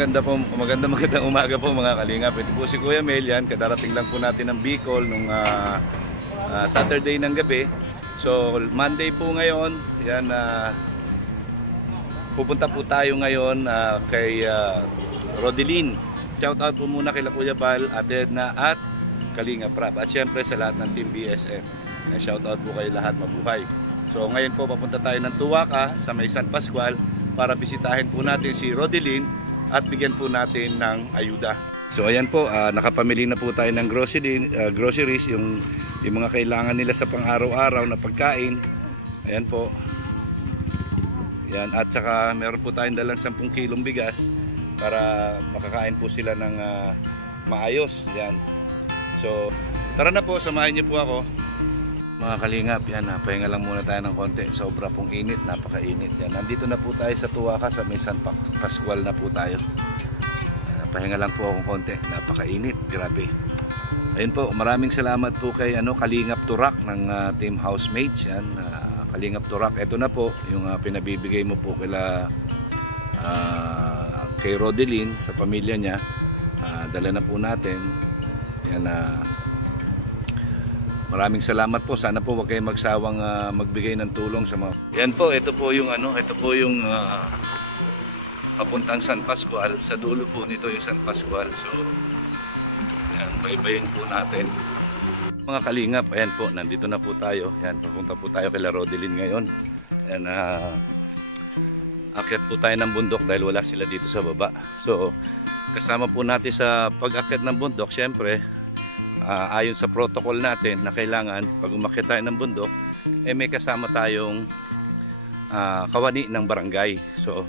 Magandang umaga po mga kalingap. Ito po si Kuya Mel yan. Kadarating lang po natin ng Bicol nung Saturday ng gabi. So Monday po ngayon. Yan, pupunta po tayo ngayon kay Rodeline. Shout out po muna kay Kuya Bal, Ate Edna at Kalingap Rap. At syempre sa lahat ng Team BSM. Shout out po kayo lahat, mabuhay. So ngayon po papunta tayo ng Tuwaka sa may San Pascual para bisitahin po natin si Rodeline at bigyan po natin ng ayuda. So ayan po, nakapamili na po tayo ng groceries, yung mga kailangan nila sa pang-araw-araw na pagkain. Ayan po. Ayan, at saka meron po tayong dalang 10 kilong bigas para makakain po sila ng maayos. Ayan. So tara na po, samahin niyo po ako. Mga kalingap, yan, pahinga lang muna tayo ng konti. Sobra pong init, napakainit. Yan, nandito na po tayo sa Tuwaka, sa may San Pascual na po tayo. Pahinga lang po akong konti, napakainit, grabe. Ayun po, maraming salamat po kay Kalingap Turak ng Team Housemates. Yan, Kalingap Turak, ito na po yung pinabibigay mo po kay Rodeline sa pamilya niya. Dala na po natin. Yan, maraming salamat po. Sana po wag kayong magsawang magbigay ng tulong sa mga. Yan po, ito po yung papuntang San Pascual. Sa dulo po nito yung San Pascual. So yan, baybayin po natin. Mga kalingap, ayan po, nandito na po tayo. Yan, papunta po tayo kay Rodeline ngayon. Yan, akyat po tayo ng bundok dahil wala sila dito sa baba. So kasama po natin sa pag-akyat ng bundok, syempre ayon sa protocol natin na kailangan pag umakyat tayo ng bundok, may kasama tayong kawani ng barangay. So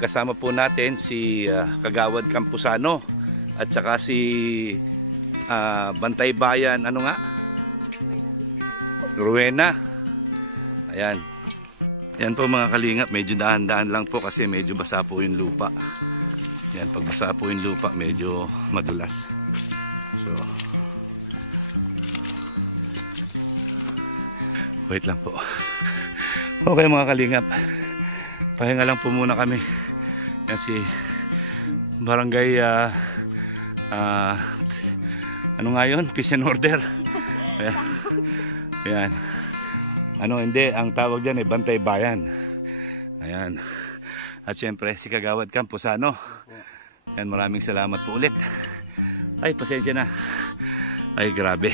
kasama po natin si Kagawad Campusano at saka si Bantay Bayan, Rowena. Ayan. Ayan po mga kalingap, medyo dahan-dahan lang po kasi medyo basa po yung lupa. Yan, pag basa po yung lupa medyo madulas. So wait lang po. Okay mga kalingap, pahinga lang po muna kami kasi barangay peace and order. Ayan. Hindi, ang tawag dyan Bantay Bayan. Ayan. At syempre si Kagawad Campusano. Ayan, maraming salamat po ulit. Ay, pasensya na. Ay, grabe.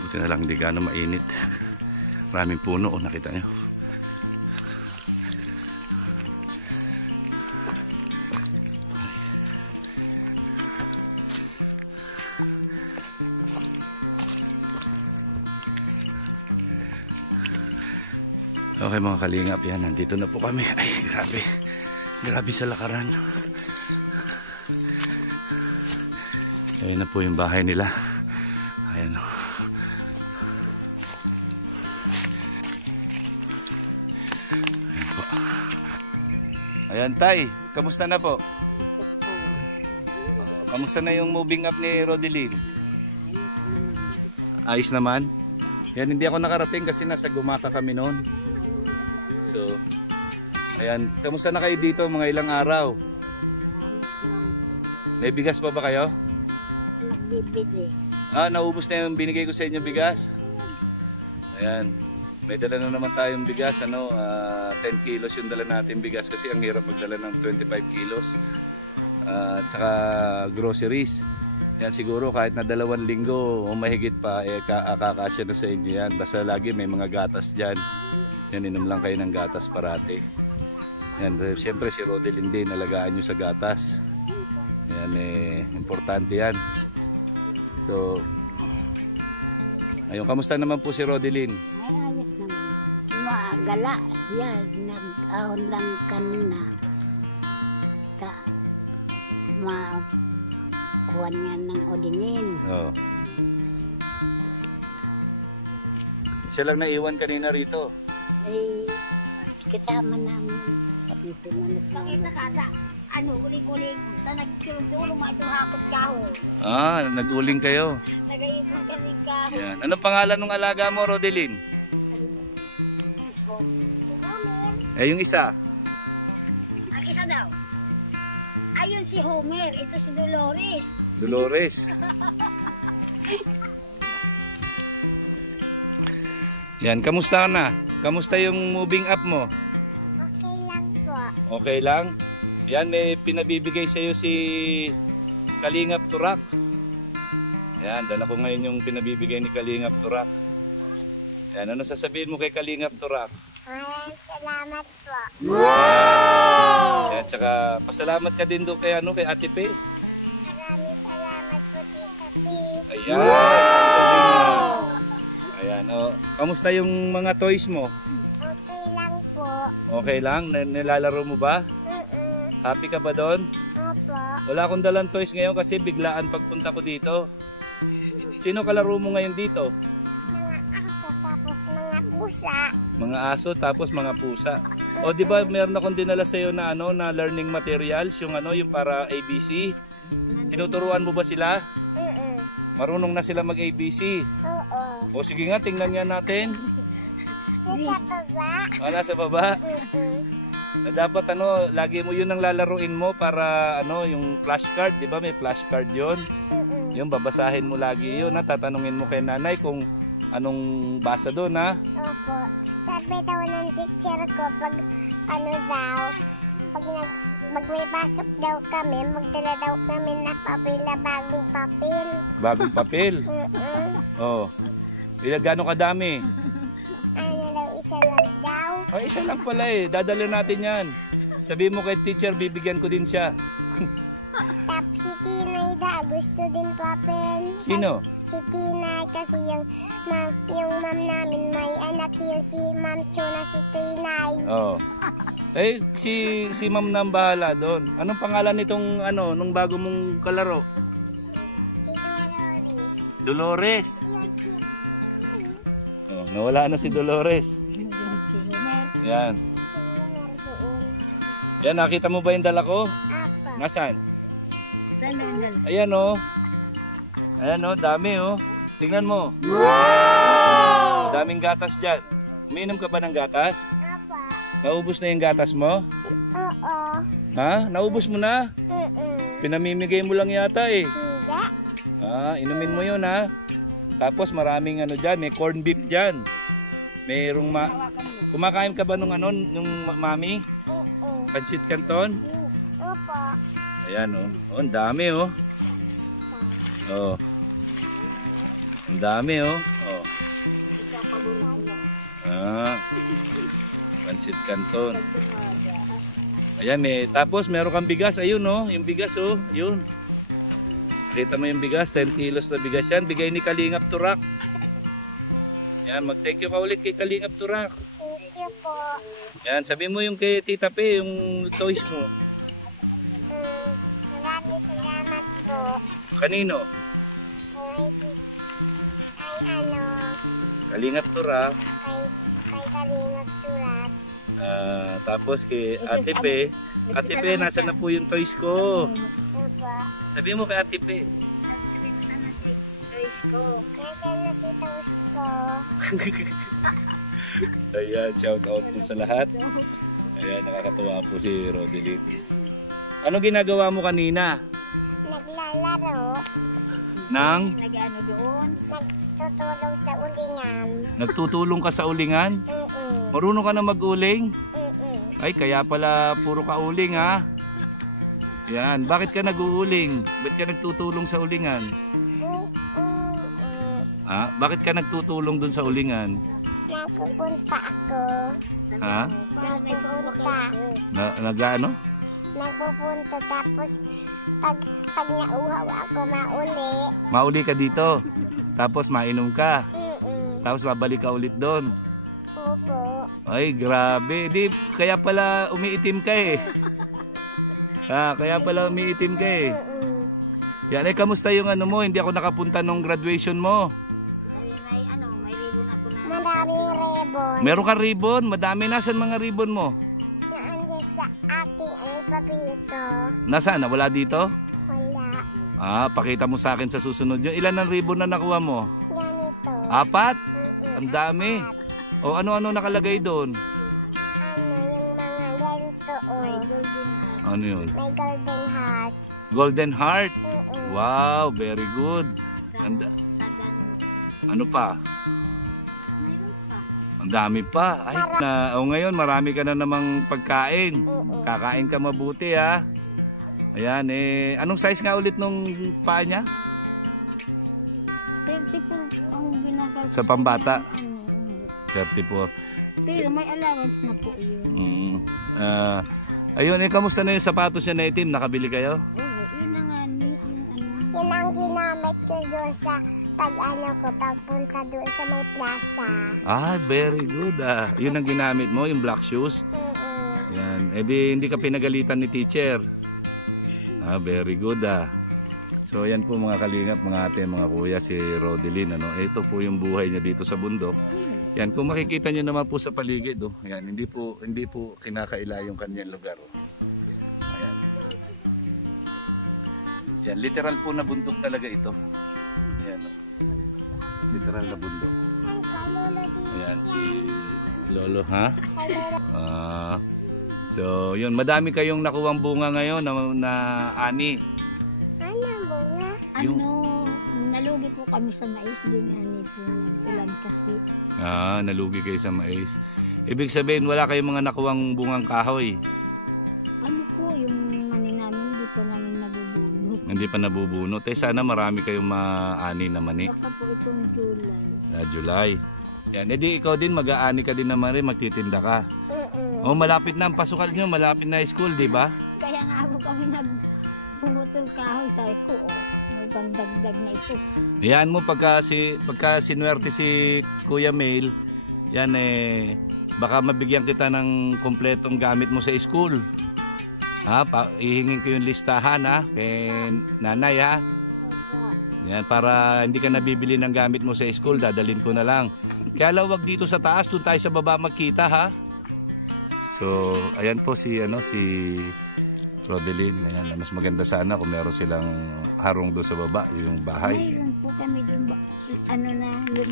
Buti na lang hindi gaano mainit. Maraming puno, nakita nyo. Okay mga kalingap, yan, nandito na po kami. Ay, grabe. Grabe sa lakaran. Ayan na po yung bahay nila. Ayan o. Ayan po. Ayan tay, kamusta na po? Kamusta na yung moving up ni Rodeline? Ayos naman. Yan, hindi ako nakarating kasi nasa Gumaka kami noon. So, ayan, kamusta na kayo dito mga ilang araw? May bigas pa ba kayo? Nagbibili. Naubos na yung binigay ko sa inyo bigas. Ayan, may dala na naman tayong bigas, 10 kilos yung dala natin bigas kasi ang hirap magdala ng 25 kilos. At saka groceries. Yan, siguro kahit na 2 linggo o mahigit pa, kakasya na sa inyo yan. Basta lagi may mga gatas dyan. Yan, inom lang kayo ng gatas parati. Yan, siyempre si Rodeline din, alagaan nyo sa gatas. Yan, importante yan. So, ayun, kamusta naman po si Rodeline? Ay, ayos naman. Magala. Yan, nag-ahon lang kanina. Kuhan nga ng odinin. Oo. Siya lang naiwan kanina rito. Ay, kasama namin. Dito manok na. Nakita ka sa uling-uling. Nagkirong-tulong mga itong hakot kaho. Nag-uling kayo. Nag-iipon kami kaho. Yan. Anong pangalan ng alaga mo, Rodeline? Eh, yung isa. Ang isa daw. Ayun si Homer. Ito si Dolores. Dolores. Yan, kamusta ka na? Kamusta yung moving up mo? Okay lang po. Okay lang? Yan, may pinabibigay sa iyo si Kalingap Turak. Yan, dala ko ngayon yung pinabibigay ni Kalingap Turak. Yan, ano sasabihin mo kay Kalingap Turak? Maraming salamat po. Yan, tsaka pasalamat ka din doon kay, kay Ate Pe. Maraming salamat po, Tita P. Ayan. Wow! Ayan, oh. Kamusta yung mga toys mo? Okay lang po. Okay lang? Nilalaro mo ba? Happy ka ba doon? Opo. Wala akong dalang toys ngayon kasi biglaan pagpunta ko dito. Sino kalaro mo ngayon dito? Mga aso tapos mga pusa. Mga aso tapos mga pusa. O di ba meron akong dinala sa iyo na na learning materials, yung yung para ABC. Tinuturuan mo ba sila? Marunong na sila mag-ABC. Oo. O sige nga, tingnan nga natin. Nasa baba. Nasa baba. Na dapat lagi mo yun ang lalaruin mo para yung flashcard, di ba may flashcard yun? Yung babasahin mo lagi yun, tatanungin mo kay nanay kung anong basa doon, ha? Opo. Sabi daw ng teacher ko pag pag may pasok daw kami, magdala daw kami na papel na bagong papel. Bagong papel? Oh. Gano'ng kadami? Ano daw, isa lang daw. Ay, isa lang pala eh. Dadala natin yan. Sabihin mo kay teacher, bibigyan ko din siya. Tapos si Tinay da, gusto din papel. Sino? Si Tinay kasi yung ma'am namin may anak yun si Ma'am Chona si Tinay. Oh. Eh, si ma'am na ang bahala doon. Anong pangalan nitong nung bago mong kalaro? Si Dolores. Dolores. Yun si Oh, nawala na si Dolores. Si Homer. Yan. Homer doon. Yan, nakita mo ba yung dala ko? Apa. Nasaan? Saan na? Ayan oh. Ayan oh, dami oh. Tingnan mo. Wow! Daming gatas dyan. Uminom ka ba ng gatas? Apa. Naubos na yung gatas mo? Oo. Ha? Naubos mo na? Pinamimigay mo lang yata eh. Hindi. Inumin mo yun ha. Tapos maraming dyan, may corn beef dyan. Mayroong kumakain ka ba nung nung mami? Pansit Canton? Opo. Ayan oh. Oh, ang dami oh. Oh. Ang dami oh. Oh. Pansit Canton. Ayan tapos meron kang bigas, ayun oh, yung bigas oh, yun. Kita mo yung bigas, 10 kilos na bigas yan, bigay ni Kalingap Turak. Yan, mag-thank you ka ulit kay Kalingap Turak. Thank you po. Yan, sabi mo yung kay Tita Pe, yung toys mo. Maraming salamat po. Kanino? Kalingap Turak. Kay Kalingap Turak. Tapos kay Ate Pe. Ate Pe, nasa na po yung toys ko? Opo. Sabi mo kay Ate Pe. Sabi mo sana si toys ko. Kaya na si toys ko. Ayan, shout out po sa lahat. Ayan, nakakatuwa po si Rodeline. Ano ginagawa mo kanina? Naglalaro. Nag-ano doon? Nagtutulong sa ulingan. Nagtutulong ka sa ulingan? Marunong ka na mag-uling? Ay, kaya pala puro ka uling ha? Yan, bakit ka nag-uuling? Bakit ka nagtutulong sa ulingan? Bakit ka nagtutulong dun sa ulingan? Nagpupunta ako. Ha? Nagpupunta. Nag-ano? Nagpupunta tapos pag nauhaw ako mauli. Mauli ka dito. Tapos mainom ka. Tapos babalik ka ulit doon. Opo. Ay, grabe. Di, kaya pala umiitim ka eh. Kaya pala umiitim ka eh. Yan, kamusta yung mo? Hindi ako nakapunta nung graduation mo. May ribbon ako na. Maraming ribbon. Meron ka ribbon? Madami. Nasaan mga ribbon mo? Naandyan sa aking alpabito. Nasaan? Wala dito? Wala. Pakita mo sa akin sa susunod yun. Ilan ang ribbon na nakuha mo? Ganito. 4? Ang dami. O ano-ano nakalagay doon? Yung Ano yun? May golden heart. Golden Heart. Mm-mm. Wow, very good. Tapos sa Ano pa? mayroon pa. Ang dami pa. Ay, ngayon marami ka na namang pagkain. Oo. Kakain ka mabuti ha. Ayan anong size nga ulit nung paa niya? 34 ang binakal. Sa pambata? Ano, 34. pero may allowance na po yun. Ayun, kamusta na yung sapatos niya na itim? Nakabili kayo? Oo, yun na nga. Yun ang ginamit ko doon sa pagpunta doon sa may plaza. Very good Yun ang ginamit mo, yung black shoes. Mm-mm. Yan. Hindi ka pinagalitan ni teacher. Very good So yan po mga kalingap, mga ate, mga kuya, si Rodeline. Ito po yung buhay niya dito sa bundok. Yan, kung makikita niyo naman po sa paligid, yan, hindi po kinakaila yung kanyang lugar. Ayan. Yan, literal po na bundok talaga ito. Ayan, literal na bundok. Ang kalolo din. Ayan, si Lolo, ha? Kalolo. So, yun, madami kayong nakuwang bunga ngayon na ani. Ano bunga? Yung- Nalugi po kami sa mais din yan po nag-ulan kasi. Nalugi kayo sa mais. Ibig sabihin, wala kayong mga nakuwang bungang kahoy. Ano po yung mani namin di pa namin nabubunot. Hindi pa nabubunot. Sana marami kayong maani na mani. Baka po itong July. July. Yan, edi ikaw din mag-aani ka din naman rin, magtitinda ka. Mm-mm. Malapit na ang pasukan nyo, malapit na school, di ba? Kaya nga po kami pumutol kahoy sa ko, magpandagdag na ito. Yan mo pagka sinuwerte si Kuya Mail, yan baka mabigyan kita ng kompletong gamit mo sa school. Ihingin ko yung listahan kay nanay Opo. Yan, para hindi ka nabibili ng gamit mo sa school, dadalhin ko na lang. Kaya lawag dito sa taas, doon tayo sa baba magkita ha. So, ayan po si Rodeline. Ayan, mas maganda sana kung meron silang harong doon sa baba, yung bahay. Mayroon po kami doon,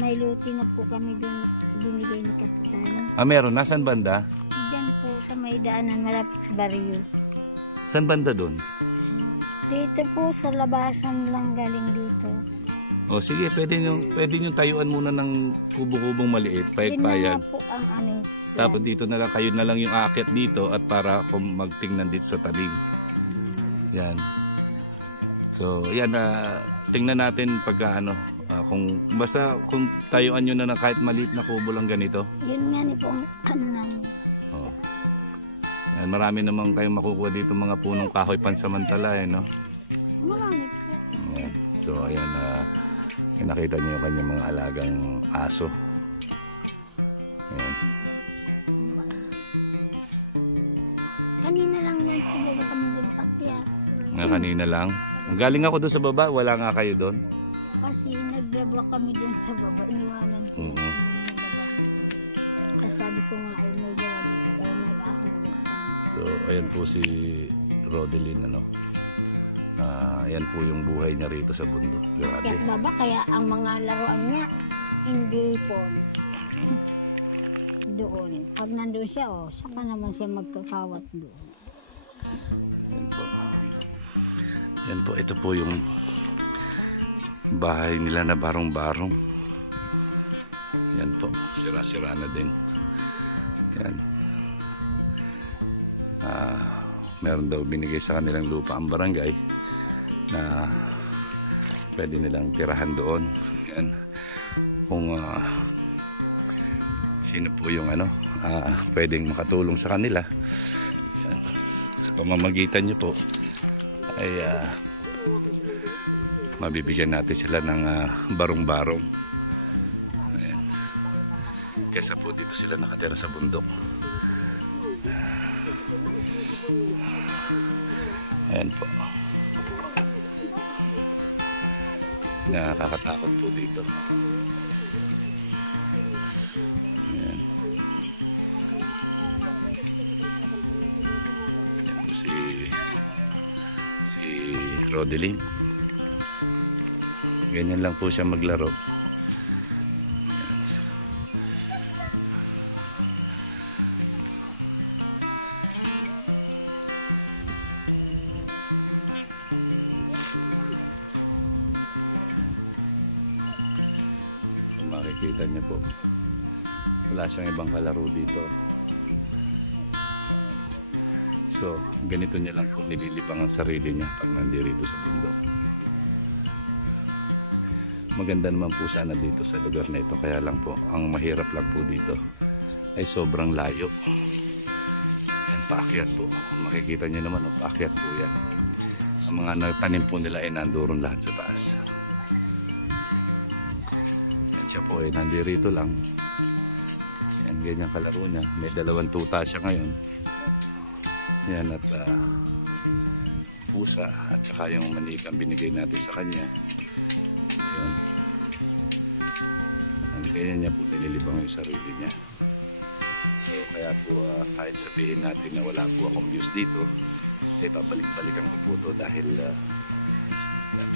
may luti na po kami doon binigay ni Kapitan. Meron. Nasaan banda? Diyan po sa may daanan, malapit sa baryo. Saan banda doon? Dito po sa labasan lang galing dito. Sige, pwede nyo tayuan muna ng kubo-kubong maliit, Yun na payag-payag. nga po ang aming Tapos dito na lang, kayo na lang yung aakyat dito at para kung magtingnan dito sa tabing. Yan. So, yan, tingnan natin pagka kung tayuan nyo na ng kahit maliit na kubo lang ganito. Yun nga ni po ang namin. Yan, marami naman kayong makukuha dito mga punong kahoy pansamantala, no? Marami po. Yan. So, ayan, nakita niyo yung kanyang mga alagang aso. Ayan. Kanina lang yan kumbaga kami nag-akyat. Kanina lang. Galing ako doon sa baba, wala nga kayo doon. Kasi naglaba kami doon sa baba. Iniwanan ko yung nalaba. Kasi sabi ko nga ay may gawa dito. Kaya nag-ahulog kami. So, ayan po si Rodeline, ayan po yung buhay niya rito sa bundok. Grabe. Kaya baba, kaya ang mga laruan niya, hindi po doon. Pag nandun siya, saka naman siya magkakawat doon. Ayan po. Ayan po, ito po yung bahay nila na barong-barong. Ayan po, sira-sira na din. Ayan. Meron daw binigay sa kanilang lupa ang barangay na pwede nilang tirahan doon. Yan. Kung sino po yung pwedeng makatulong sa kanila. Yan. Sa pamamagitan nyo po ay mabibigyan natin sila ng barong-barong. Ayan. Kesa po dito sila nakatira sa bundok. Ayan po. Nakakatakot po dito. Ayan. Ayan po si Rodeline. Ganyan lang po siya maglaro. Ayan. makikita niyo po, wala siyang ibang kalaro dito. So, ganito niya lang po nililibang ang sarili niya pag nandirito sa bundok. Maganda naman po sana dito sa lugar na ito, kaya lang po, ang mahirap lang po dito ay sobrang layo. Yan, paakyat po. Makikita niyo naman, paakyat po yan. Ang mga nagtanim po nila ay nandoon lahat sa taas. Yan, siya po ay nandirito lang. Yan, ganyan kalaro niya. May 2 tuta siya ngayon. Yan, at pusa at saka yung manikang binigay natin sa kanya. Ayun. Kaya niya po nililibang yung sarili niya. So kaya po kahit sabihin natin na wala po akong views dito, ay babalik-balikan ko po ito dahil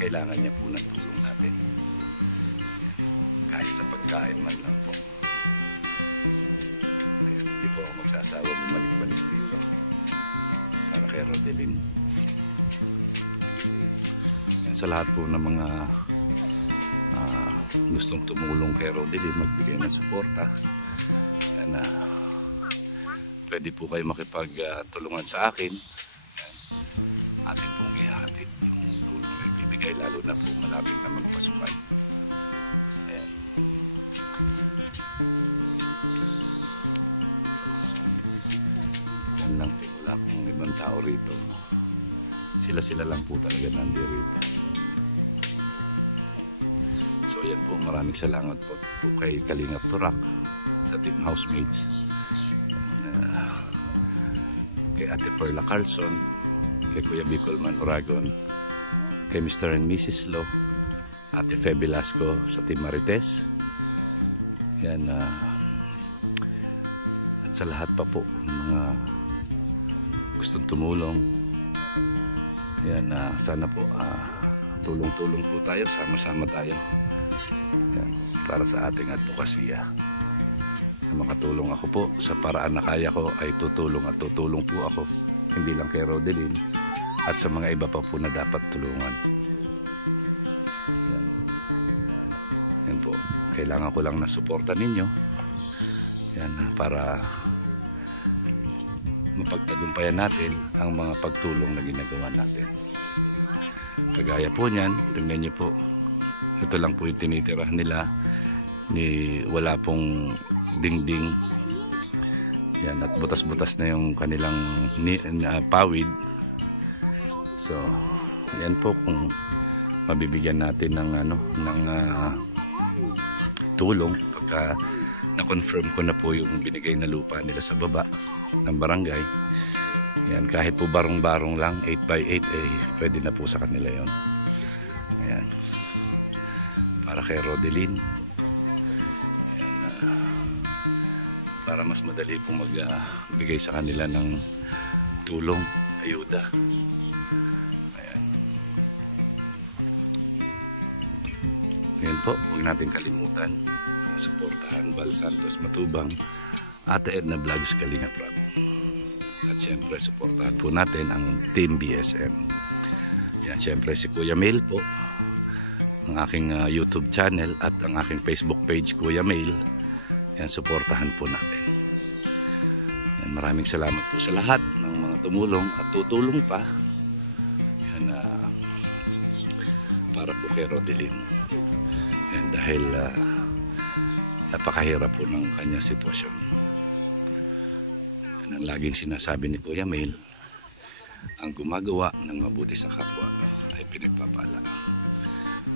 kailangan niya po ng tulong natin. Kahit sa pagkain man lang po. Kaya hindi po ako magsasawa bumalik-balik dito. Para kay Rodelin. Yan, sa lahat po ng mga gustong tumulong kay Rodelin, magbigay ng suporta. Yan, pwede po kayo makipagtulungan sa akin. Yan, atin pong ihatid yung tulong na ibibigay, lalo na po malapit na magpasukan. Ayan. Yan lang po, wala pong ibang tao rito. Sila lang po talaga nandirito. So yan po, maraming salamat po kay Kalingap Turak, sa team housemates, kay Ate Perla Carlson, kay Kuya Bicolman Oragon, kay Mr. and Mrs. Lo, Ate Fe Velasco sa team Marites. Yan, at sa lahat pa po ng mga gustong tumulong. Yan, sana po tulong-tulong po tayo, sama-sama tayo. Yan, para sa ating advokasya. Makatulong ako po sa paraan na kaya ko, ay tutulong at tutulong po ako, hindi lang kay Rodelin at sa mga iba pa po na dapat tulungan. Yan, yan po, kailangan ko lang na suporta ninyo. Yan, para mapagtagumpayan natin ang mga pagtulong na ginagawa natin. Kagaya po niyan, tingnan niyo po, ito lang po yung tinitira nila, wala pong dingding. Yan, at butas-butas na yung kanilang pawid. So yan po, kung mabibigyan natin ng tulong pagka na-confirm ko na po yung binigay na lupa nila sa baba ng barangay. Yan, kahit po barong-barong lang 8x8, pwede na po sa kanila yon. Ayan, para kay Rodelin. Para mas madali pong magbigay sa kanila ng tulong, ayuda. Ayan. Ayan po, huwag natin kalimutan suportahan Val Santos Matubang, Ate Edna Vlogs Kalingap Rap. At siyempre suportahan po natin ang Team BSM. Yan, siyempre si Kuya Mail po, ang aking YouTube channel at ang aking Facebook page Kuya Mail. Yan, suportahan po natin. Yan, maraming salamat po sa lahat ng mga tumulong at tutulong pa. Yan, para po kay Rodelin. Yan, dahil napakahirap po ng kanyang sitwasyon. Yan ang laging sinasabi ni Kuya Mail, ang gumagawa ng mabuti sa kapwa ay pinagpapala.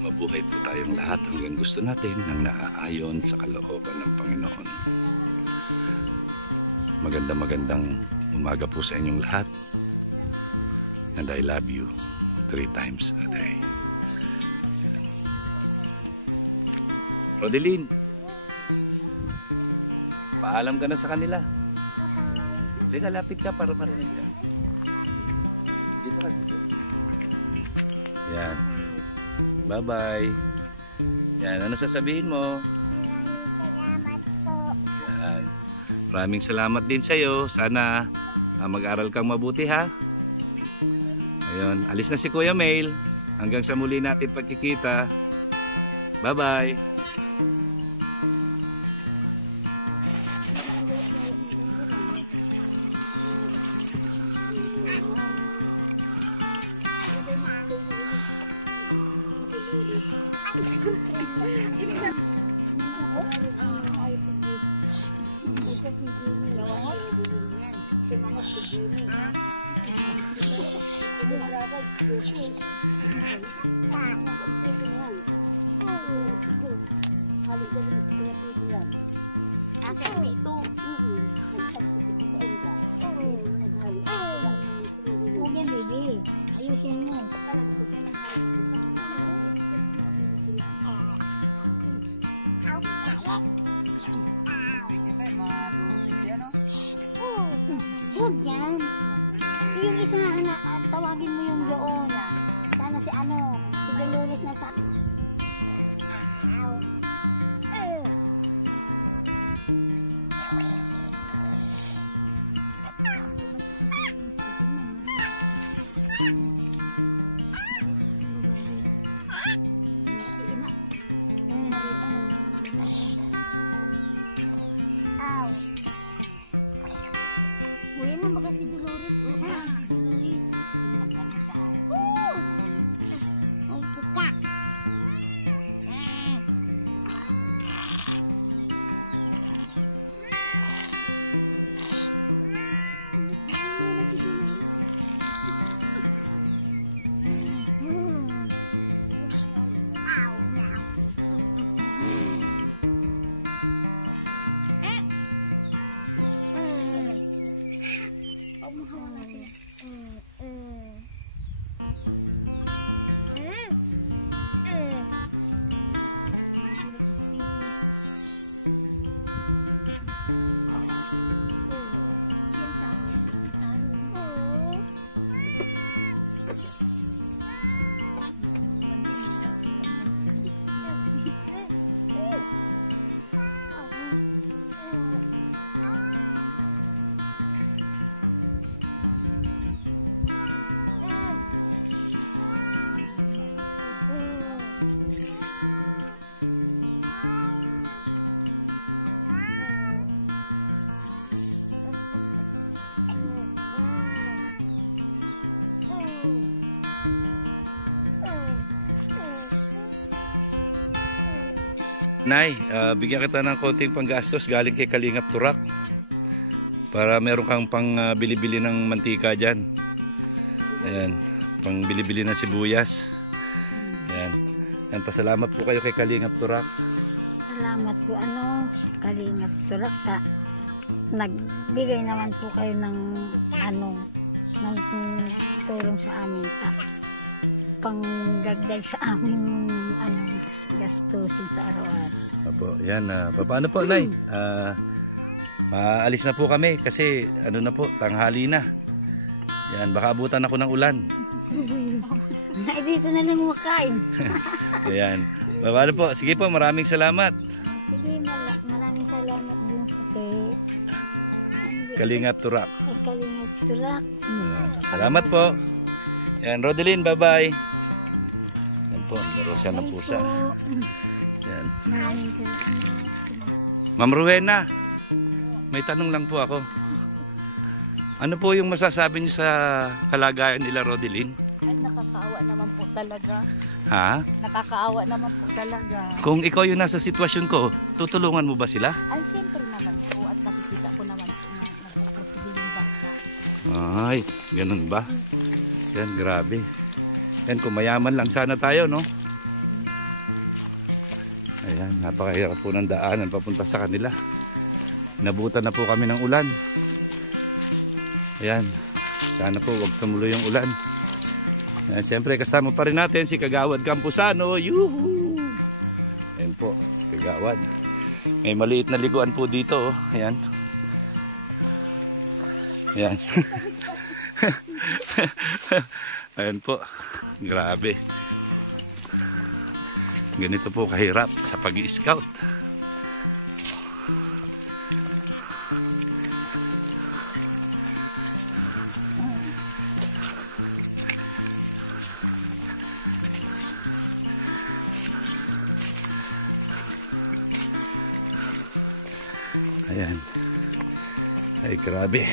Mabuhay po tayong lahat hanggang gusto natin ng naaayon sa kalooban ng Panginoon. Magandang umaga po sa inyong lahat. And I love you 3 times a day. Rodelin, paalam ka na sa kanila. Teka, lapit ka para marinig ka. Dito ka dito. Yan. Bye-bye. Yan, ano sasabihin mo? Maraming salamat po. Yan. Maraming salamat din sa'yo. Sana mag-aral kang mabuti, ha? Ayun, alis na si Kuya Mail. Hanggang sa muli natin pagkikita. Bye-bye. Huwag yan, baby. Ayusin mo. Huwag yan. Yung isa na, tawagin mo yung doon. Sana si ano, si Dolores na sa... Kuya na baga si Dolores. Dolores. Tingnan ka sa akin. Ay, kita. Nay, bigyan kita ng konting panggastos galing kay Kalingap Turak para meron kang pang bili-bili ng mantika dyan. Ayan, pang bili-bili ng sibuyas. Ayan. Ayan, pasalamat po kayo kay Kalingap Turak. Salamat po, Kalingap Turak. Nagbigay naman po kayo ng ng tulong sa amin pangdagdag sa aming gastusin sa araw-araw. Opo, yan. Paano po, Nay? Maalis na po kami kasi na po, tanghali na. Yan, baka abutan ako ng ulan. Ay, dito na lang makain. Ayan. Paano po? Sige po, maraming salamat. Sige, maraming salamat din po kay Kalingap Turak. Kalingap Turak. Salamat po. Yan, Rodeline, bye-bye. Yan po, laro siya ng pusa. Yan. Maraming salamat. Ma'am Rowena, may tanong lang po ako. Ano po yung masasabi niyo sa kalagayan nila, Rodeline? Ay, nakakaawa naman po talaga. Ha? Nakakaawa naman po talaga. Kung ikaw yung nasa sitwasyon ko, tutulungan mo ba sila? Ay, syempre naman po. At nakikita ko naman po na nagpupursige yung bata. Ay, ganun ba? Yan, grabe. Yan, kung mayaman lang sana tayo, no? Ayan, napakahirap po ng daanan papunta sa kanila. Nabutan na po kami ng ulan. Ayan, sana po wag tumuloy yung ulan. Ayan, siyempre kasama pa rin natin si Kagawad Campusano. Yuhu! Ayan po, si Kagawad. May maliit na liguan po dito. Oh. Ayan. Ayan. Ayan po, grabe. Ganito po kahirap sa pag-i-scout. Ayan. Ay, grabe.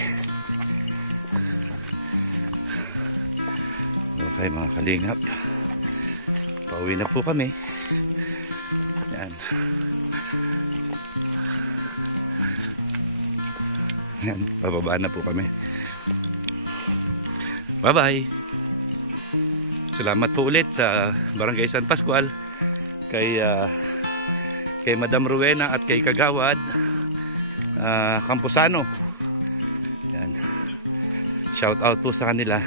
Okay mga kalingap, Pauwi na po kami. Yan. Yan, pababa na po kami. Bye-bye. Salamat po ulit sa Barangay San Pascual, kay Madam Rowena at kay Kagawad Camposano. Yan. Shout out po sa kanila.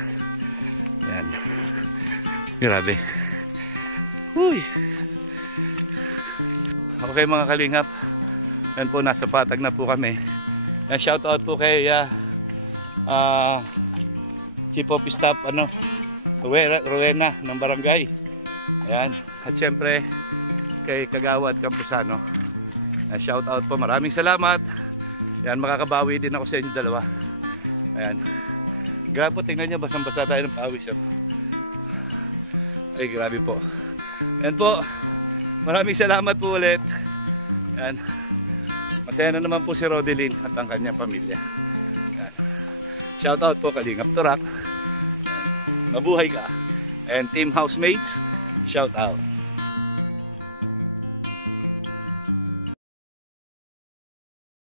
Yan. Grabe. Uy. Okay mga kalingap. Yan po, nasa Patag na po kami. Yan, shout out po kay Chief of Staff Rowena ng barangay. Ayan. At syempre kay Kagawad Camposano. Shout out po. Maraming salamat. Ayan, makakabawi din ako sa inyo dalawa. Ayan. Grabe po, tingnan nyo, basang-basa tayo ng pawis. Ay, grabe po. Ayan po. Maraming salamat po ulit. Ayan. Masaya na naman po si Rodeline at ang kanyang pamilya. Ayan. Shout out po Kalingap Turak. Mabuhay ka. And team housemates, shout out.